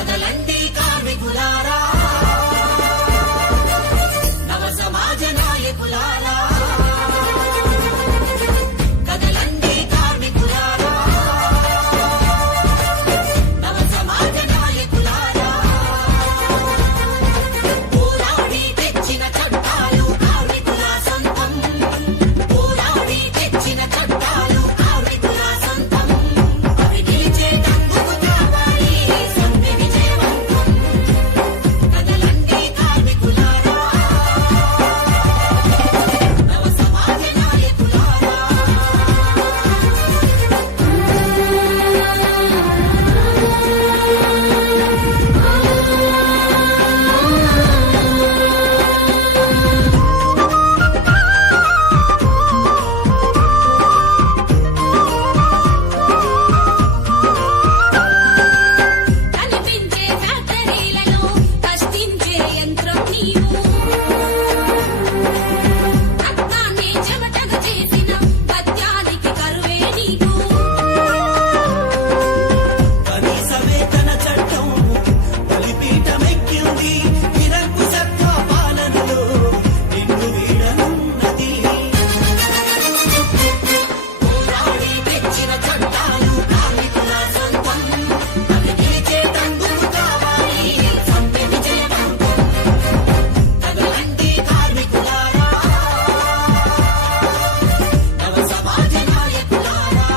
కదలండి కార్మికులారా, నవ సమాజ నాయకులారా, కదలండి కార్మికులారా, నవ సమాజ నాయకులారా, పోరాడి తెచ్చిన చట్టాలు కార్మికుల సొంతం, పోరాడి తెచ్చిన చట్టాలు కార్మికుల సొంతం, అవి గెలిచేటందుకు కావాలి సమ్మె విజయవంతం. కదలండి కార్మికులారా, నవ సమాజ నాయకులారా. కనిపించే ఫ్యాక్టరీలను కష్టించే యంత్రం నీవు, రక్తాన్ని చెమటగా చేసిన పద్యానికి కరువే నీకు. కనీస వేతన చట్టం బలిపీఠమెక్కింది, నిరంకుశత్వ పాలనలో నిన్ను వీడనున్నది. పోరాడి తెచ్చిన చట్టాలు కార్మికుల సొంతం, అవి గెలిచేటందుకు కావాలి సమ్మె విజయవంతం. కదలండి కార్మికులారా, నవ సమాజ నాయకులారా.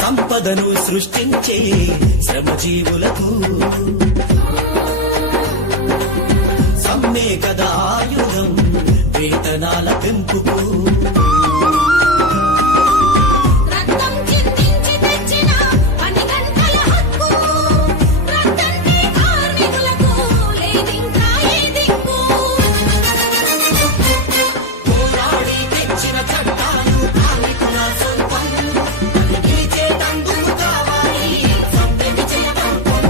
సంపదను సృష్టించే శ్రమజీవులకు సమ్మె కదా ఆయుధం వేతనాల పెంపుకు. రక్తం చిందించి తెచ్చిన పని గంటల హక్కు, రక్తంటే కార్మికులకు లేదింకా ఏ దిక్కు. పోరాడి తెచ్చిన చట్టాలు కార్మికుల సొంతం, అవి గెలిచేటందుకు కావాలి సమ్మె విజయవంతం.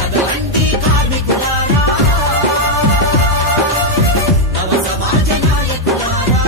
కదలండి కార్మికులారా, నవ సమాజ నాయకులారా.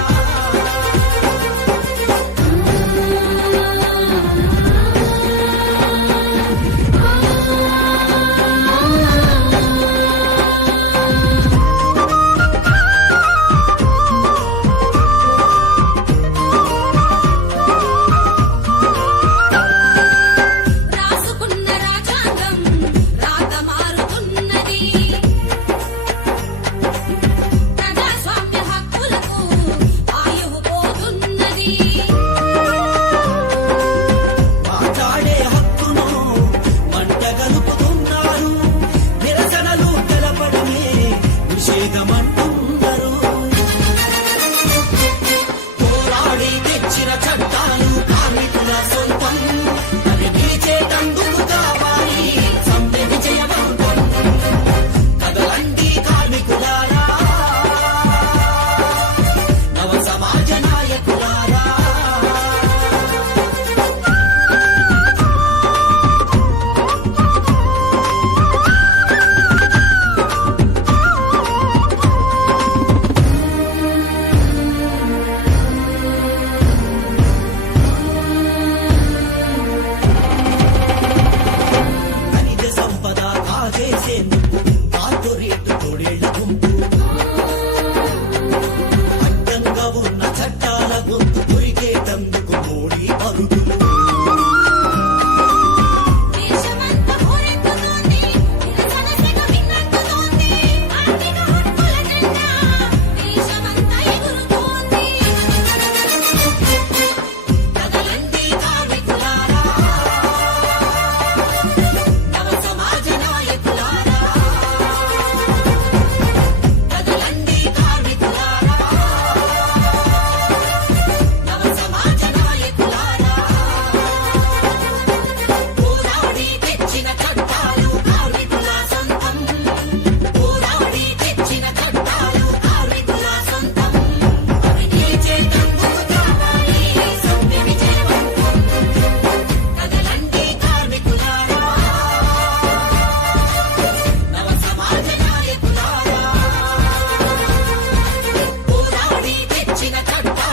తెచ్చిన చట్టాలు